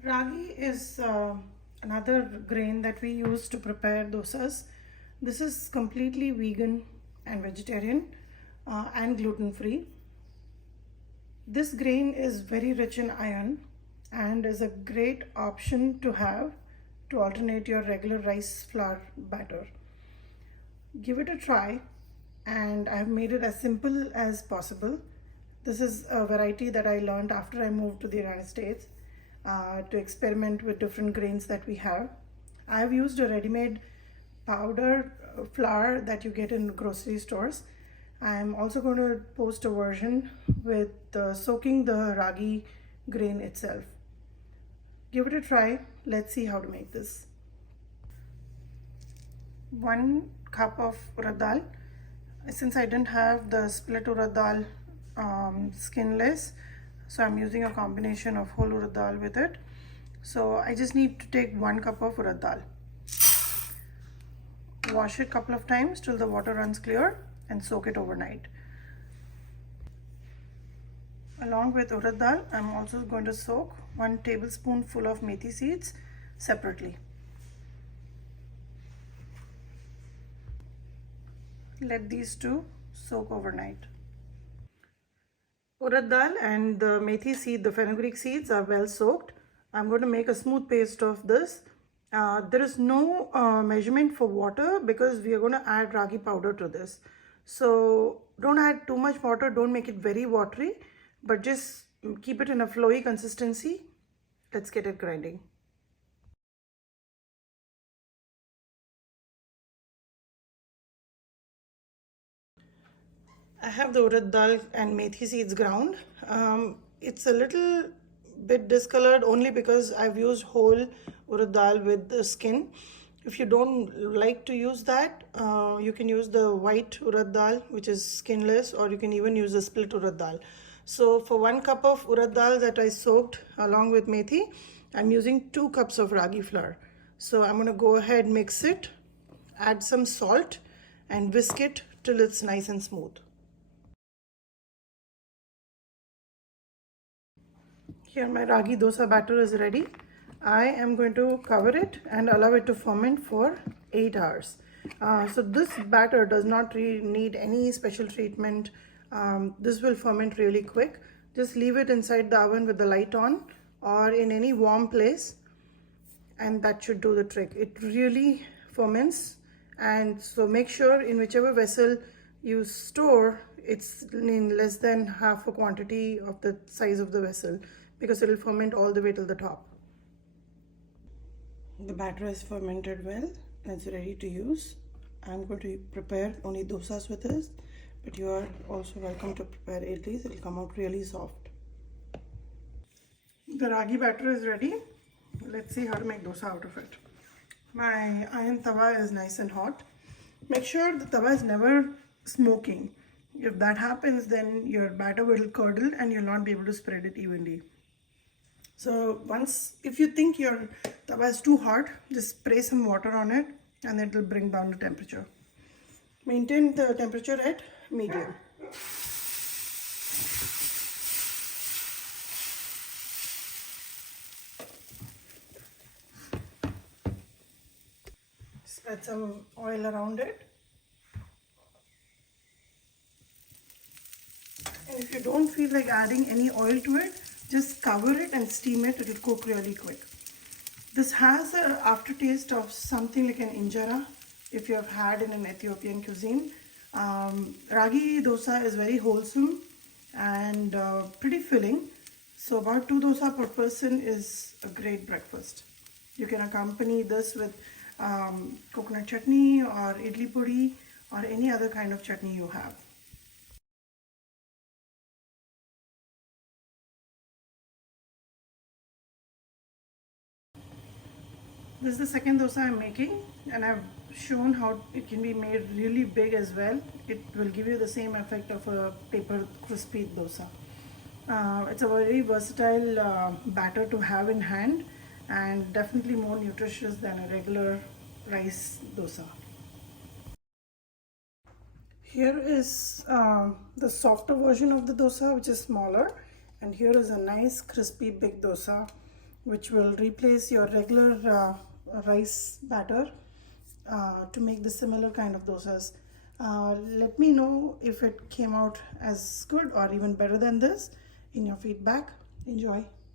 Ragi is another grain that we use to prepare dosas. This is completely vegan and vegetarian and gluten free. This grain is very rich in iron and is a great option to have to alternate your regular rice flour batter. Give it a try, and I have made it as simple as possible. This is a variety that I learned after I moved to the United States to experiment with different grains that we have. I have used a ready-made powder flour that you get in grocery stores. I'm also going to post a version with soaking the ragi grain itself. Give it a try. Let's see how to make this. 1 cup of urad dal. Since I didn't have the split urad dal skinless, so I'm using a combination of whole urad dal with it. So I just need to take 1 cup of urad dal. Wash it a couple of times till the water runs clear and soak it overnight. Along with urad dal, I'm also going to soak 1 tablespoonful of methi seeds separately. Let these two soak overnight. Urad dal and the methi seed, the fenugreek seeds, are well soaked. I'm going to make a smooth paste of this. There is no measurement for water because we are going to add ragi powder to this. So don't add too much water, don't make it very watery, but just keep it in a flowy consistency. Let's get it grinding. I have the urad dal and methi seeds ground. It's a little bit discolored only because I've used whole urad dal with the skin. If you don't like to use that, you can use the white urad dal, which is skinless, or you can even use the split urad dal. So for 1 cup of urad dal that I soaked along with methi, I'm using 2 cups of ragi flour. So I'm going to go ahead, mix it, add some salt and whisk it till it's nice and smooth. Here my ragi dosa batter is ready. I am going to cover it and allow it to ferment for 8 hours. So this batter does not really need any special treatment. This will ferment really quick. Just leave it inside the oven with the light on or in any warm place, and that should do the trick. It really ferments, and so make sure in whichever vessel you store, it's in less than half a quantity of the size of the vessel, because it will ferment all the way till the top. The batter is fermented well and it's ready to use. I'm going to prepare only dosas with this, but you are also welcome to prepare idlis. It will come out really soft. The ragi batter is ready. Let's see how to make dosa out of it. My iron tawa is nice and hot. Make sure the tawa is never smoking. If that happens, then your batter will curdle and you'll not be able to spread it evenly. So if you think your tawa is too hot, just spray some water on it and it will bring down the temperature. Maintain the temperature at medium. Spread some oil around it. And if you don't feel like adding any oil to it, just cover it and steam it. It will cook really quick. This has an aftertaste of something like an injera, if you have had in an Ethiopian cuisine. Ragi dosa is very wholesome and pretty filling. So about 2 dosa per person is a great breakfast. You can accompany this with coconut chutney or idli puri or any other kind of chutney you have. This is the second dosa I'm making, and I've shown how it can be made really big as well. It will give you the same effect of a paper crispy dosa. It's a very versatile batter to have in hand and definitely more nutritious than a regular rice dosa. Here is the softer version of the dosa, which is smaller, and here is a nice crispy big dosa which will replace your regular rice batter to make the similar kind of dosas. Let me know if it came out as good or even better than this in your feedback. Enjoy.